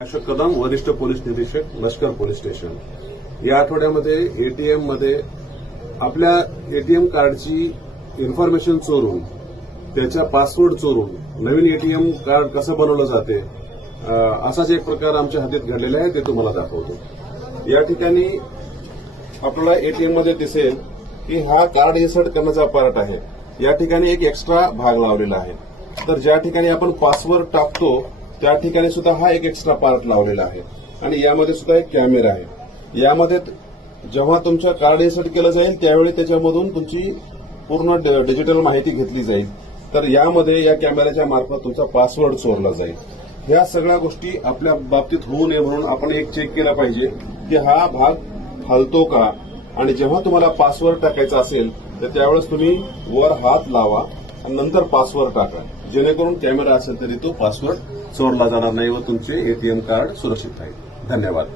अशोक कदम, वरिष्ठ पोलीस निरीक्षक, लष्कर पोलीस स्टेशन. या आठवड्यामध्ये एटीएम मध्ये आपल्या एटीएम कार्डची इन्फॉर्मेशन चोरून, त्याचा पासवर्ड चोरून नवीन एटीएम कार्ड कसं बनवलं जाते असाच एक प्रकार आमच्या हातीत घडलेला आहे, ते तुम्हाला दाखवतो. या ठिकाणी आपल्याला एटीएम मध्ये दिसेल की हा कार्ड इन्सर्ट करण्याचा पार्ट आहे. या ठिकाणी एक एक्स्ट्रा भाग लावलेला आहे. तर ज्या ठिकाणी आपण पासवर्ड टाकतो त्या ठिकाणी सुद्धा हा एक एक्स्ट्रा पार्ट लावलेला आहे आणि यामध्ये सुद्धा एक कॅमेरा आहे. यामध्ये जेव्हा तुमचं कार्ड इन्सर्ट केलं जाईल त्यावेळी त्याच्यामधून तुमची पूर्ण डिजिटल माहिती घेतली जाईल. तर यामध्ये या कॅमेऱ्याच्या मार्फत तुमचा पासवर्ड चोरला जाईल. ह्या सगळ्या गोष्टी आपल्या बाबतीत होऊ नये म्हणून आपण एक चेक केला पाहिजे की हा भाग हलतो का, आणि जेव्हा तुम्हाला पासवर्ड टाकायचा असेल तर त्यावेळेस तुम्ही वर हात लावा आणि नंतर पासवर्ड टाका, जेणेकरून कॅमेरा असेल तरी तो पासवर्ड चोरला जाणार नाही व तुमचे एटीएम कार्ड सुरक्षित राहील. धन्यवाद.